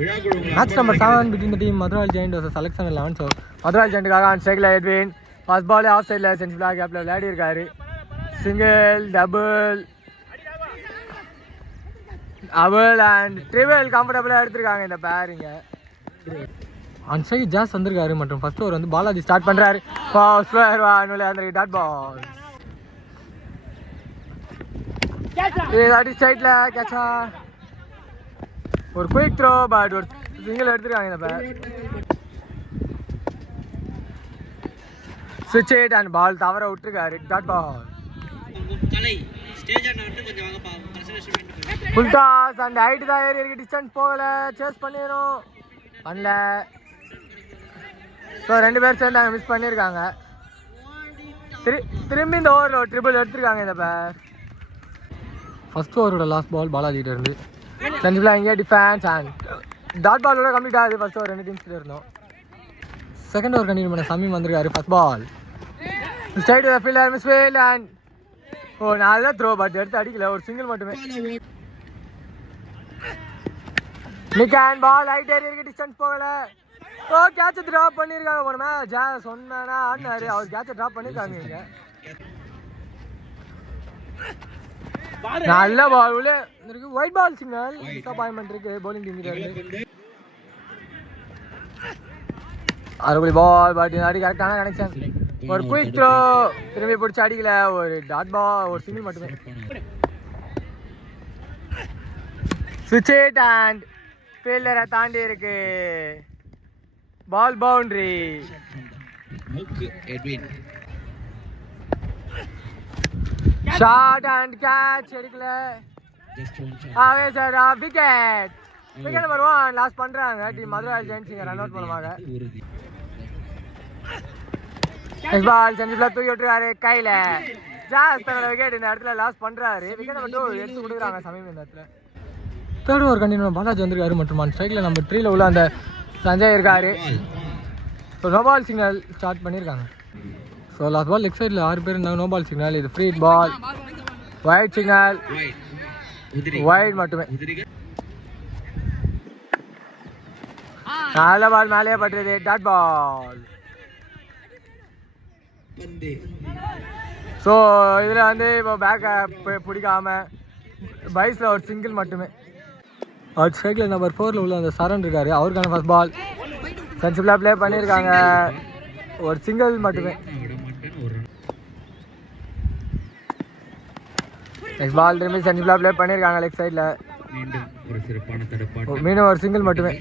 Match number 7 between the team Madurai Giant versus Selection 11. So Madurai Giant on strike la Edwin. First ball offside la centre flag gap la விளையாடி இருக்காரு. Single, double and triple comfortable எடுத்துருக்காங்க இந்த பேரிங்க. On strike ஜாஸ் வந்திருக்காரு மற்றும் first over வந்து Balaji start பண்றாரு. Slower வானுல அந்த டாட் பால். ஏதாடி ஸ்ட்ரைட்ல கேட்சா. ஒரு குயிக் த்ரோ பட் ஒரு சிங்கிள் எடுத்துருக்காங்க இந்த பேர். ஸ்விட்ச் இட் அண்ட் பால் தவற விட்டுருக்காரு. Dot ball. Full toss and height தான் ஏறி இருக்கு. டிஸ்டன்ஸ் போகல. சேஸ் பண்ணிடும் பண்ணல. ஸோ ரெண்டு பேர் சேர்ந்து அங்கே மிஸ் பண்ணியிருக்காங்க. திரும்பி இந்த ஓவரில் ஒரு ட்ரிபிள் எடுத்துருக்காங்க இந்த பேர். ஃபர்ஸ்ட் ஓவரோட லாஸ்ட் பால் பாலாஜிகிட்ட இருந்து செஞ்சுலாம் இங்கே டிஃபென்ஸ் அண்ட் டாட் பாலோட கம்ப்ளீட் ஆகுது. ஃபர்ஸ்ட் ஓவர் 2 டீம்ஸ்ல இருந்தோம். செகண்ட் ஓவர் கண்டினியூ பண்ண சமீம் வந்திருக்காரு. First ball straight to the fielder misfield and நல்ல த்ரோ பட் எடுத்து அடிக்கல. ஒரு சிங்கிள் மட்டுமே. நிக்கான் பால் ஹைட் ஏறி இருக்கு. டிஸ்டன்ஸ் போகல. கேட்சை ட்ராப் பண்ணியிருக்காங்க. போனமே சொன்னா ஆடினாரு. அவர் கேட்சை ட்ராப் பண்ணியிருக்காங்க. இங்க நல்ல பால் உள்ள இருக்கு. Wide ball signal. டிசப்பாயின்மெண்ட் இருக்கு பவுலிங் டீம் கிட்ட இருந்து. அறுபடி பால் பட் அடி கரெக்டான கனெக்ஷன். ஒரு குயிக் த்ரோ திரும்பி பிடிச்சி அடிக்கல. ஒரு டாட் பால் ஒரு சிங்கிள் மட்டுமே. ஸ்விட்ச் இட் அண்ட் ஃபீல்டரை தாண்டி இருக்கு. Ball boundary. Shot and catch எடுக்கல. ஆவே sir wicket. Wicket number 1 loss பண்றாங்க டீம் மதுரை ஜெயின்ஸ். இங்க ரன் அவுட் மூலமாக நெக்ஸ்ட் பால் செஞ்சுல தூக்கி விட்டுறாரு கையில. ஜாஸ் தன்னோட விக்கெட் இந்த இடத்துல லாஸ் பண்றாரு. விக்கெட் நம்பர் 2 எடுத்து கொடுக்குறாங்க சமீப இந்த இடத்துல. தேர்ட் ஓவர் கண்டினியூ பாலாஜி வந்திருக்காரு மற்றும் ஆன் ஸ்ட்ரைக்ல நம்பர் 3ல உள்ள அந்த சஞ்சய் இருக்காரு. So no ball signal start பண்ணியிருக்காங்க. ஸோ லாஸ்ட் பால் லெக் சைடில் 6 பேர் இருந்தாங்க. No ball signal. இது free ball. Wide signal. Wide மட்டுமே. நல்ல பால் மேலேயே பட்டுறது. Dot ball. ஸோ இதில் வந்து இப்போ பேக்கை பிடிக்காம பைஸில் ஒரு சிங்கிள் மட்டுமே. அவுட் ஸ்ட்ரைக்கில் நம்பர் 4ல உள்ள அந்த சரண் இருக்காரு. அவருக்கான ஃபர்ஸ்ட் பால் சென்சிபிளாக ப்ளே பண்ணியிருக்காங்க. ஒரு சிங்கிள் மட்டுமே. நெக்ஸ்ட் பால் திரும்பி சென்சிபிளாக ப்ளே பண்ணியிருக்காங்க லெக் சைடில். மீண்டும் ஒரு சிங்கிள் மட்டுமே.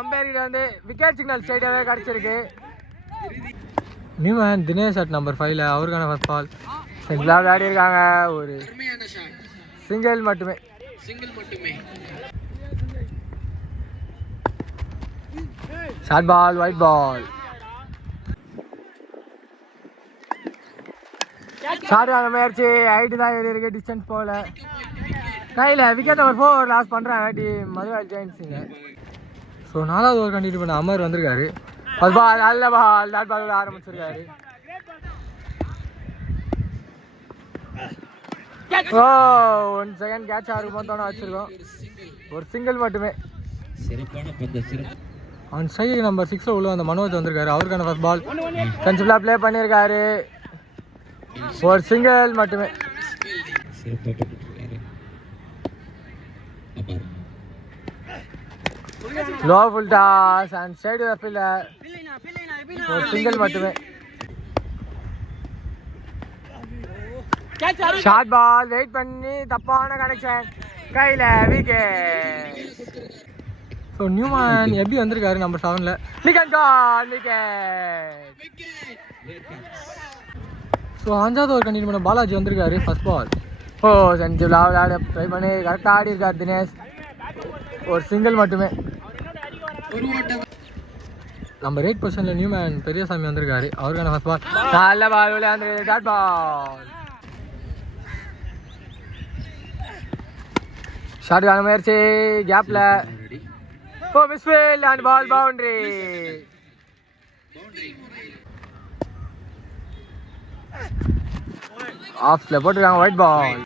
அம்பேர்கிட்ட வந்து விக்கெட் சிக்னல் ஸ்ட்ரைட்டாகவே கிடச்சிருக்கு. நியூமேன் தினேஷ் அட் நம்பர் 5ல அவருக்கான ஃபர்ஸ்ட் பால் சென்சிபிளாக விளையாடி இருக்காங்க. ஒரு சிங்கிள் மட்டுமே. Short ball. Wide ball. Short ஆன முயற்சி. ஹைட்டு தான் ஏறி இருக்கு. டிஸ்டன்ஸ் போகல. கையில் விக்கெட் நம்பர் 4 லாஸ் பண்ணுறாங்க டீம் மதுரை ஜெயின்ஸுங்க. ஸோ 4வது ஓவர் கண்டினியூ பண்ண அமர் வந்திருக்காரு. ஃபர்ஸ்ட் பால் நல்ல பால். டாட் பால் ஆரம்பிச்சிருக்காரு. ஓ 1 செகண்ட் கேட்ச் ஆகும் தோண வச்சிருக்கோம். ஒரு சிங்கிள் மட்டுமே. ஆன் ஸ்ட்ரைக் நம்பர் 6ல உள்ள அந்த மனோஜ் வந்திருக்காரு. அவருக்கான ஃபர்ஸ்ட் பால் சென்சிபிளாக ப்ளே பண்ணியிருக்காரு. ஒரு சிங்கிள் மட்டுமே. Low full toss and straight to the fielder. ஒரு சிங்கிள் மட்டுமே. ஷார்ட் பால் வெயிட் பண்ணி தப்பான கனெக்ஷன். கையில் விக்கெட். ஸோ நியூமேன் எப்படி வந்திருக்காரு நம்பர் 7ல. நிக்கன் கால் விக்கெட். ஸோ 5வது ஓவர் கண்டினியூ பண்ண பாலாஜி வந்திருக்காரு. ஃபர்ஸ்ட் பால் சென்சிபிளாக விளையாட ட்ரை பண்ணி கரெக்டாக ஆடி இருக்கார் தினேஷ். ஒரு சிங்கிள் மட்டுமே. நம்பர் 8 பொசிஷனில் நியூமேன் பெரியசாமி வந்திருக்காரு. அவருக்கான ஃபர்ஸ்ட் பால் நல்ல பால் விளையாண்டு டாட் பால். ஷார்ட்கான முயற்சி கேப்ல. Misfield and ball boundary. ஆஃப்ல போட்டுருக்காங்க ஒயிட் பால்.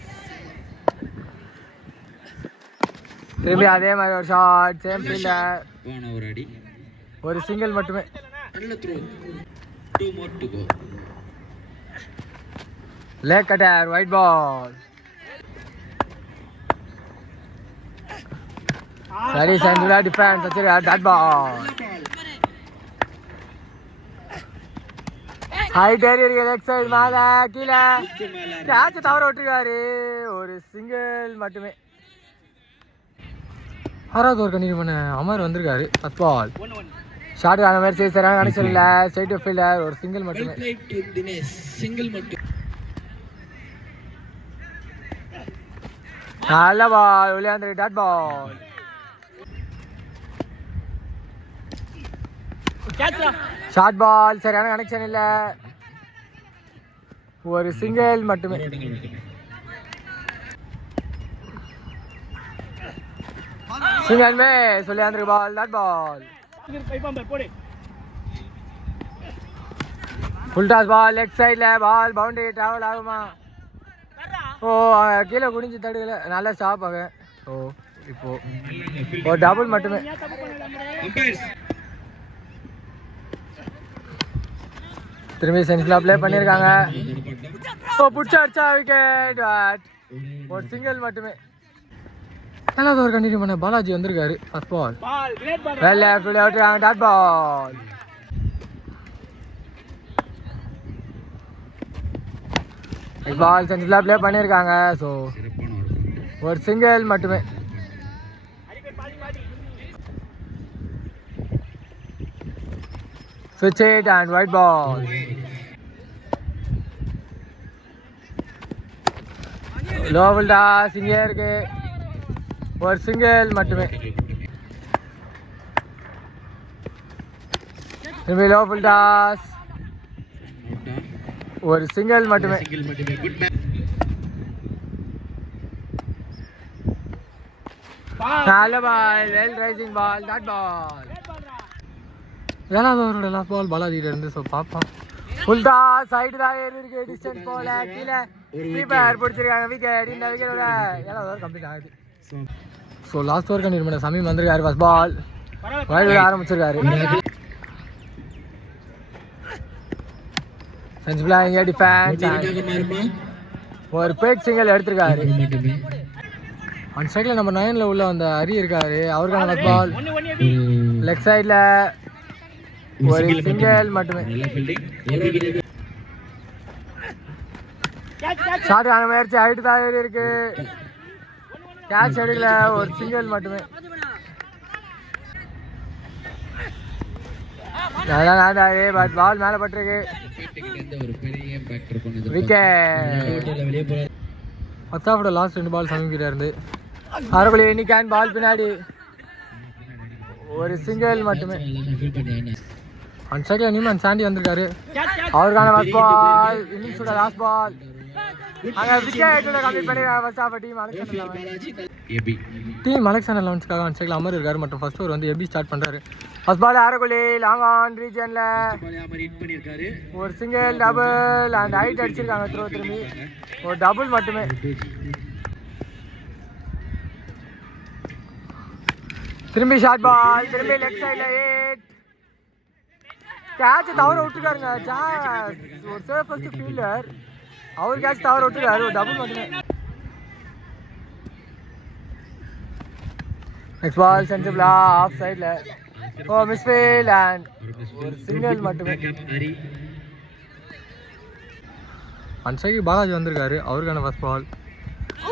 திரும்பி அதே மாதிரி ஒரு ஷாட் சேம் ஃபீல்டர். ஒரு சிங்கிள் மட்டுமே. Leg cutter wide ball. சரி செஞ்சுலா டிஃபென்ஸ் வச்சிருக்கா டாட் பால். ஹைட் ஏறி இருக்கு லெக் சைடு மேல கீழே கேட்ச் தவற விட்டுருக்காரு. ஒரு சிங்கிள் மட்டுமே. ஆறாவது ஒரு கண்டினியூ பண்ண அமர் வந்திருக்காரு. ஃபர்ஸ்ட் பால் ஷார்ட் ஆன மாதிரி சரி சரியான கனெக்ஷன் இல்லை. ஸ்ட்ரைட் டு ஃபீல்டர் ஒரு சிங்கிள் மட்டுமே. நல்ல பால் விளையாண்டு டாட் பால். ஷார்ட் பால் சரியான கனெக்ஷன் இல்லை. ஒரு சிங்கிள் மட்டுமே. சிங்கிள் மே சொல்லியாந்திருக்கு ball dot ball. Full toss ball leg சைடில் பால் பவுண்டரி டிராவல் ஆகுமா? ஓ கீழே குனிஞ்சு தடுக்கல. நல்ல ஸ்டாப் ஆக. ஓ இப்போ ஒரு டபுள் மட்டுமே. திரும்பி சென்ஸ்ல ப்ளே பண்ணியிருக்காங்க. ஓ பிடிச்சா அடிச்சா விக்கெட். ஒரு சிங்கிள் மட்டுமே. ஏழாவது ஒரு கண்டினியூ பண்ண பாலாஜி வந்திருக்காரு. ஃபர்ஸ்ட் பால் வெல் லெஃப்ட் விளையாட்டுறாங்க டாட் பால். பால் சென்ஸ்ல ப்ளே பண்ணியிருக்காங்க. ஸோ ஒரு சிங்கிள் மட்டுமே. Switch it and white ball. Low full toss இங்கே இருக்கு. ஒரு சிங்கிள் மட்டுமே. திரும்பி low full toss. ஒரு சிங்கிள் மட்டுமே. நல்ல ball well rising ball dot ball. ஏழாவது ஓவரோட லாஸ்ட் பால் பாலாஜிட்ட இருந்து. ஸோ பார்ப்போம். ஃபுல் டாஸ் சைடு தான் ஏறி இருக்கு. டிஸ்டன்ஸ் போல கீழே கீப்பர் பிடிச்சிருக்காங்க விக்கெட். இந்த விக்கெட்டோட ஏழாவது ஓவர் கம்ப்ளீட் ஆகுது. ஸோ லாஸ்ட் ஓவர் கண்டினியூ பண்ண சமீம் வந்திருக்காரு. ஃபர்ஸ்ட் பால் வைட் விட ஆரம்பிச்சிருக்காரு. சென்சிபிளா இங்கே டிஃபென்ஸ் ஒரு குயிக் சிங்கிள் எடுத்திருக்காரு. அந்த சைடில் நம்ம 9ல் உள்ள அந்த ஹரி இருக்காரு. அவருக்கான ஃபர்ஸ்ட் பால் லெக் சைடில் ஒரு சிங்கிள் மட்டுமே. ஷார்ட் ஆன முயற்சி ஹைட் தான் ஏறி இருக்கு. கேட்ச் எடுக்கல. ஒரு சிங்கிள் மட்டுமே. பட் பால் மேலே பட்டிருக்கு. விக்கெட். பத்தாவோட லாஸ்ட் 2 பால் சமீபிக்கிட்ட இருந்து அரைக்குழி இன்னைக்கான் பால் பின்னாடி ஒரு சிங்கிள் மட்டுமே. அந்த சைடில் நியூமன் சாண்டி வந்திருக்காரு. அவருக்கான ஃபர்ஸ்ட் பால் இன்னிங்ஸோட லாஸ்ட் பால். அங்கே விக்கெட்டோட கம்ப்ளீட் பண்ணிருக்காங்க ஃபர்ஸ்ட் ஆஃப் டீம் அலெக்சாண்டர் லெவன்ஸ்க்காக அந்த சைடில் அமர் இருக்காரு. மற்றும் ஃபர்ஸ்ட் ஓவர் வந்து எபி ஸ்டார்ட் பண்ணுறாரு. ஃபர்ஸ்ட் பால் அரைக்குழி லாங் ஆன் ரீஜனில் ஒரு சிங்கிள் டபுள் அண்ட் ஹைட் அடிச்சிருக்காங்க. த்ரோ திரும்பி ஒரு டபுள் மட்டுமே. திரும்பி ஷார்ட் பால் திரும்பி லெஃப்ட் சைடில் 8 கேட்ச் தவற விட்டுருக்காருங்க. ஒரு சேஃபஸ்ட் ஃபீல்டர் அவர் கேட்ச் தவற விட்டுருக்காரு. ஒரு டபுள் மட்டுமே. நெக்ஸ்ட் பால் சென்சிபிளா ஆஃப் சைடில் ஓ மிஸ் ஃபீல்ட் அண்ட் ஒரு சிங்கிள் மட்டுமே. அந்த சைடு பாலாஜி வந்திருக்காரு. அவருக்கான ஃபர்ஸ்ட் பால்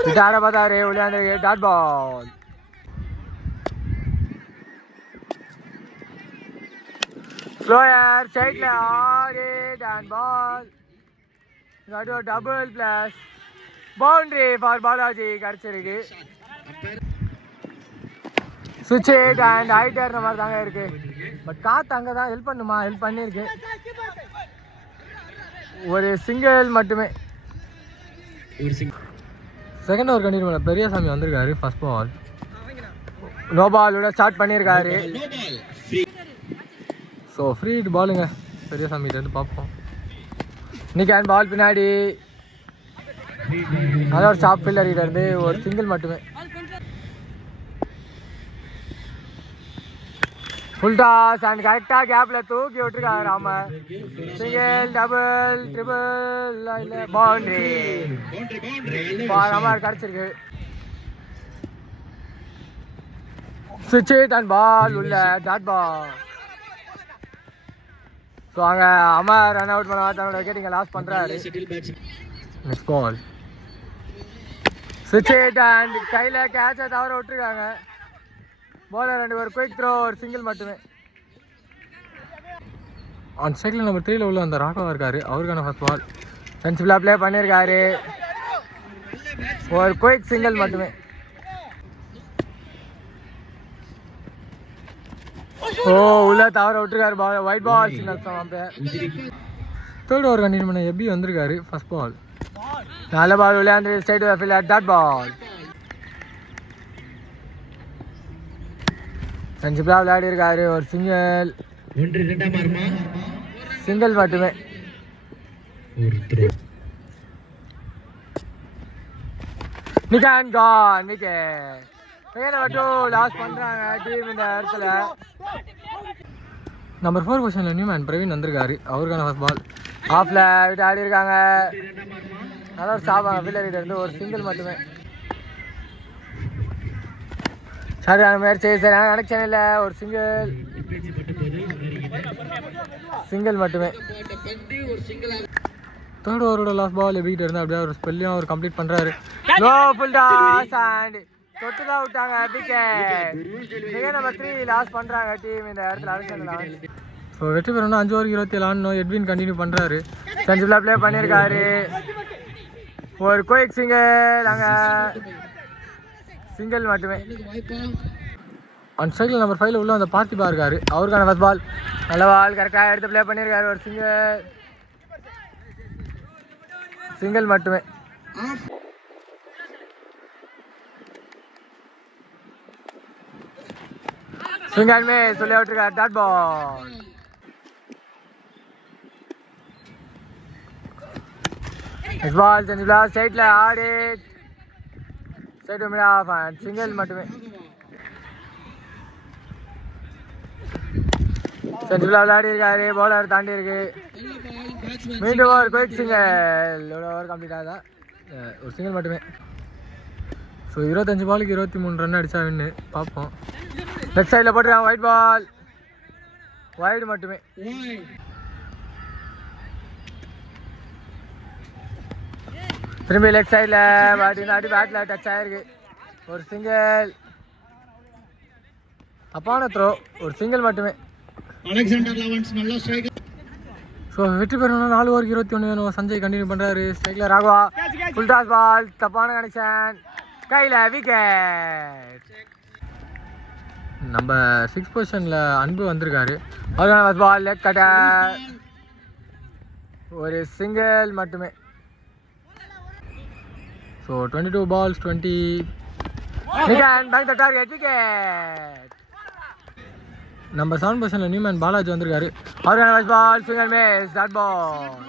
விட்டாட பார்த்தாரு. விளையாண்டு டாட் பால். ஸ்லோயர் சைடில் ஆடிட் and ball double plus boundary for Balaji கிடச்சிருக்கு. சுவிட்ச் இட் அண்ட் ஹைட் ஏறுற மாதிரி தாங்க இருக்கு. பட் காற்று அங்கே தான் ஹெல்ப் பண்ணுமா? ஹெல்ப் பண்ணியிருக்கு. ஒரு சிங்கிள் மட்டுமே. செகண்ட் ஓவர் கண்டினியூ பெரியசாமி வந்திருக்காரு. ஃபர்ஸ்ட் பால் நோ பாலோட ஸ்டார்ட் பண்ணியிருக்காரு. ஸோ ஃப்ரீ ஹிட் பாலுங்க பெரியசாமிகிட்டேருந்து பார்ப்போம். நிக்கான் பால் பின்னாடி அதான் ஒரு ஸ்டாப் ஃபீல்டர் கிட்ட இருந்து ஒரு சிங்கிள் மட்டுமே. ஃபுல் டாஸ் அண்ட் கரெக்டாக கேப்பில் தூக்கி விட்டுருக்காங்க ராமர். சிங்கிள் டபுள் ட்ரிபிள் இல்லை பவுண்டரி. ராமர் கிடச்சிருக்கு. ஸ்விட்ச் இட் அண்ட் பால் உள்ள டாட் பால். ஸோ அங்கே அமர் ரன் அவுட் பண்ண தன்னோட விக்கெட் இங்கே லாஸ் பண்ணுறாரு. நெக்ஸ்ட் பால் ஸ்விட்ச் இட் அண்ட் கையில் கேட்சை தவற விட்டுருக்காங்க. பாலர் ரெண்டு ஒரு குயிக் த்ரோ ஒரு சிங்கிள் மட்டுமே. ஆன் ஸ்ட்ரைக்கில் நம்பர் 3 உள்ள அந்த ராகவா இருக்காரு. அவருக்கான ஃபர்ஸ்ட் பால் சென்சிபிளாக ப்ளே பண்ணியிருக்காரு. ஒரு குயிக் சிங்கிள் மட்டுமே. ஓ உள்ள தவற விட்டுருக்காரு. Ball wide ball single from third over continue பண்ண எபி வந்திருக்காரு. ஃபர்ஸ்ட் பால் நல்ல பால் விளையாண்டு ஸ்ட்ரைட் ஃபீல்டர் டாட் பால். சென்சிபிளாக விளையாடி இருக்காரு. ஒரு சிங்கிள் மட்டுமே. நிகான் கான் விக்கெட். விக்கெட்டை மட்டும் லாஸ் பண்ணுறாங்க டீம் இந்த இடத்துல. நம்பர் 4 பொசிஷனில் நியூமேன் பிரவீன் வந்திருக்காரு. அவருக்கான ஃபர்ஸ்ட் பால் ஆஃப்ல விட்டு ஆடி இருக்காங்க. நல்லா ஸ்டாப் ஃபீல்டர் கிட்ட இருந்து ஒரு சிங்கிள் மட்டுமே. சரியான முயற்சி, சரியான கனெக்ஷன் இல்லை. ஒரு சிங்கிள் மட்டுமே. தேர்ட் ஓவரோட லாஸ்ட் பால் எபிகிட்ட இருந்து அப்படியே ஒரு ஸ்பெல்லையும் அவர் கம்ப்ளீட் பண்ணுறாரு. நோ ஃபுல் டாஸ் அண்ட் தொட்டு தான் விட்டாங்க விக்கெட். விக்கெட் நம்பர் 3 லாஸ் பண்ணுறாங்க டீம் இந்த இடத்துல. அடிச்சது ஸோ வெற்றி பெறணும்னா 5 ஓவர் 27 ஆடணும். எட்வின் கண்டினியூ பண்ணுறாரு. சென்சிபிளாக ப்ளே பண்ணியிருக்காரு. ஒரு குயிக் சிங்கிள் அங்கே சிங்கிள் மட்டுமே. ஆன் ஸ்ட்ரைக்கில் நம்பர் 5 உள்ள அந்த பார்த்திபா இருக்காரு. அவருக்கான ஃபர்ஸ்ட் பால் நல்ல பால் கரெக்டாக எடுத்து ப்ளே பண்ணியிருக்காரு. ஒரு சிங்கிள் மட்டுமே. சிங்கிள்மே சொல்லி விட்டுருக்காரு dot ball. Next ball சென்சிபிளாக ஸ்ட்ரைட்டில் Aadi straight of and single மட்டுமே. சென்சிபிளாக விளையாடி இருக்காரு. பவுலர் தாண்டி இருக்கு. மீண்டும் ஒரு குயிக் சிங்கிள். எவ்வளோ ஓவர் கம்ப்ளீட் ஆகுதா? ஒரு சிங்கிள் மட்டுமே. ஸோ 25 பாலுக்கு 23 ரன் அடித்தா வின்னு. பார்ப்போம். லெஃப்ட் சைடில் போட்டுருக்காங்க ஒயிட் பால். வைடு மட்டுமே. திரும்பி லெஃப்ட் சைடில் அடி பேட்டில் டச் ஆகிருக்கு. ஒரு சிங்கிள். தப்பான த்ரோ. ஒரு சிங்கிள் மட்டுமே. ஸோ வெற்றி பெறணும்னா 4 ஓவருக்கு 21 வேணும். சஞ்சய் கண்டினியூ பண்ணுறாரு. ஸ்ட்ரைக்கில் ராகவா ஃபுல் டாஸ் பால் தப்பான கனெக்ஷன் கையில் விக்கெட். நம்ம 6 பொசிஷனில் அன்பு வந்திருக்காரு. அவருக்கான ஃபர்ஸ்ட் பால் லெக் கட்ட ஒரு சிங்கிள் மட்டுமே. So 22 balls 20. நிகான் பேக் த டார்கெட் விக்கெட். நம்ம 7 பொசிஷனில் நியூமேன் பாலாஜி வந்திருக்காரு. அவருக்கான first ball single miss dot ball.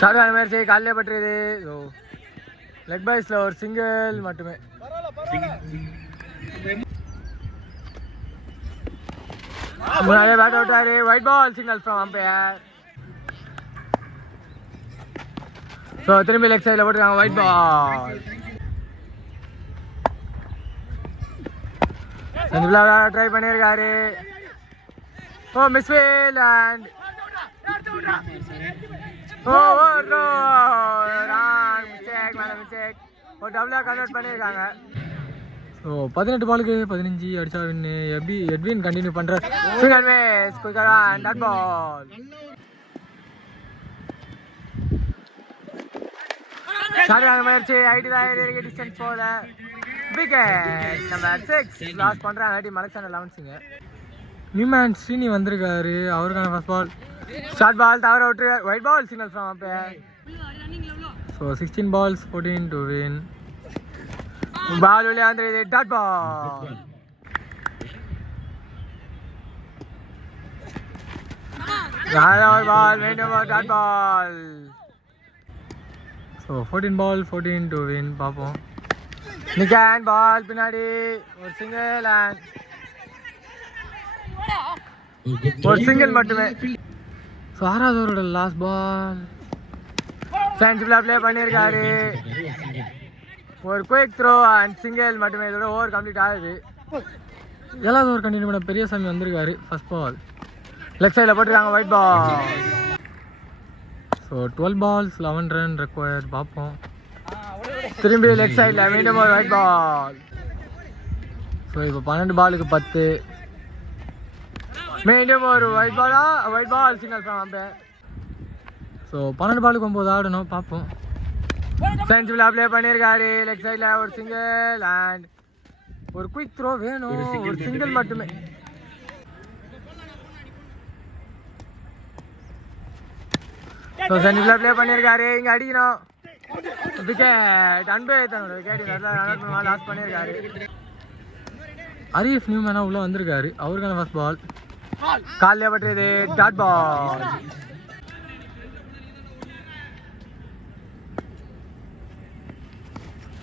ஷார்டான முயற்சி காலையிலே பட்டுருது. ஸோ லெக் பைஸில் ஒரு சிங்கிள் மட்டுமே. முன்னாடியே பேட் அவுட்டாரு. Wide ball signal from umpire. So திரும்பி லெக் சைடில் போட்டுருக்காங்க ஒயிட் பால். ட்ரை பண்ணியிருக்காரு. Oh misfield and oh no wrong mistake. ஒரு டபுளாக கன்வெர்ட் பண்ணியிருக்காங்க. ஸோ 18 பாலுக்கு 15 அடிச்சா வின்னு. எட்வின் கண்டினியூ பண்ணுற சிங்கிள் மிஸ் குயிக்கரா அண்ட் டாட் பால். சரியான முயற்சி ஐடி தான் இருக்கு. டிஸ்டன்ஸ் போல விக்கெட் நம்பர் 6 லாஸ் பண்ணுறாங்க டீம் அலெக்சாண்டர் லெவன்ஸுங்க. நியூமேன் ஸ்ரீனி வந்திருக்காரு. அவருக்கான ஃபர்ஸ்ட் பால் ஷார்ட் பால் தவற விட்டு wide ball signal from umpire. So 16 balls 14 to win. Ball வெளியே வந்துருது டாட் பால். நாலாவது பால் மீண்டும் ஒரு dot ball. So 14 ball 14 to win. பார்ப்போம். நிக்கான் பால் பின்னாடி ஒரு சிங்கிள் அண்ட் ஒரு சிங்கிள் மட்டுமே. ஸோ ஆறாவது ஓவரோட லாஸ்ட் பால் சென்சுரியில் ப்ளே பண்ணியிருக்காரு. ஒரு குயிக் த்ரோ அண்ட் சிங்கிள் மட்டுமே. இதோட ஓவர் கம்ப்ளீட் ஆகுது. ஏழாவது ஓவர் கண்டினியூ பண்ண பெரியசாமி வந்திருக்காரு. ஃபர்ஸ்ட் பால் லெக் சைடில் போட்டுருக்காங்க. Wide ball. So 12 balls 11 run required. பார்ப்போம். திரும்பி லெக் சைடில் மீண்டும் ஒரு ஒயிட் பால். ஸோ இப்போ 12 பாலுக்கு 10. மீண்டும் ஒரு wide ball signal from umpire. So 12 பாலுக்கு 9 ஆடணும். பார்ப்போம். சென்சுரியில் ப்ளே பண்ணியிருக்காரு. லெக் சைடில் ஒரு சிங்கிள் அண்ட் ஒரு குயிக் த்ரோ வேணும். ஒரு சிங்கிள் மட்டுமே. ஸோ சென்சுரியில் ப்ளே பண்ணியிருக்காரு. இங்கே அடிக்கணும். விக்கெட். அன்பே தன்னோட விக்கெட் லாஸ் பண்ணியிருக்காரு. அரிஃப் நியூமேனா உள்ளே வந்திருக்காரு. அவருக்கான ஃபர்ஸ்ட் பால் காலில் பட்டுறது. Dot ball.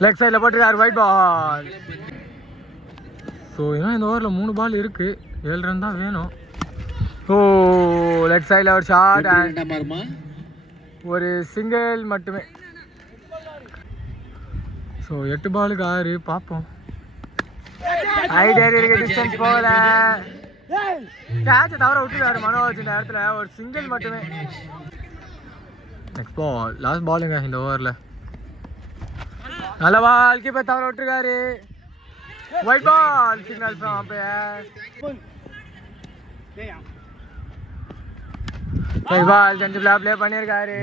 லெக் சைடில் போட்டிருக்காரு. White ball. ஸோ ஏன்னா இந்த ஓவரில் 3 பால் இருக்குது. 7 ரன் தான் வேணும். ஓ லெக் சைடில் ஒரு ஷாட் அண்ட் ஒரு சிங்கிள் மட்டுமே. ஸோ 8 பாலுக்கு 6. பார்ப்போம். ஐடியா இருக்கு. டிஸ்டன்ஸ் போகல. கேட்சை தவிர விட்டுருக்காரு மனோஜ் இந்த இடத்துல. ஒரு சிங்கிள் மட்டுமே. நெக்ஸ்ட் பால் லாஸ்ட் பாலுங்க இந்த ஓவரில். நல்ல பால். கீப்பர் தவிர விட்டுருக்காரு. Wide ball signal from umpire. Ball சென்சுரியில் ப்ளே பண்ணியிருக்காரு.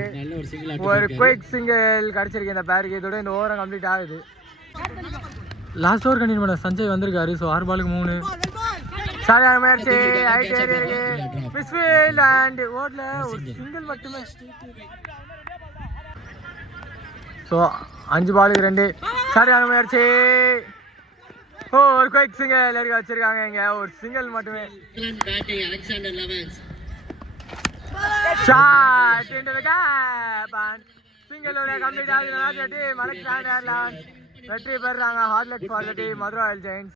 ஒரு குயிக் சிங்கிள் கிடச்சிருக்கு இந்த பேருக்கு. இதோட இந்த ஓவரம் கம்ப்ளீட் ஆகுது. லாஸ்ட் ஓவர் கண்டினியூ பண்ண சஞ்சய் வந்திருக்காரு. ஸோ 6 பாலுக்கு 3. சரியான முயற்சி. மிஸ்ஃபீல்ட் அண்ட் ஓவரில் ஒரு சிங்கிள் மட்டுமே. ஸோ 5 பாலுக்கு 2. சரியான முயற்சி. ஓ ஒரு குயிக் சிங்கிள் எடுக்க வச்சிருக்காங்க. இங்கே ஒரு சிங்கிள் மட்டுமே. Shot into the gap and single ஓட கம்ப்ளீட் ஆகுது. மேட்ச் டீம் அலெக்சாண்டர் லான்ஸ் வெற்றி பெறாங்க. Hard luck for the team Madurai royal Jains.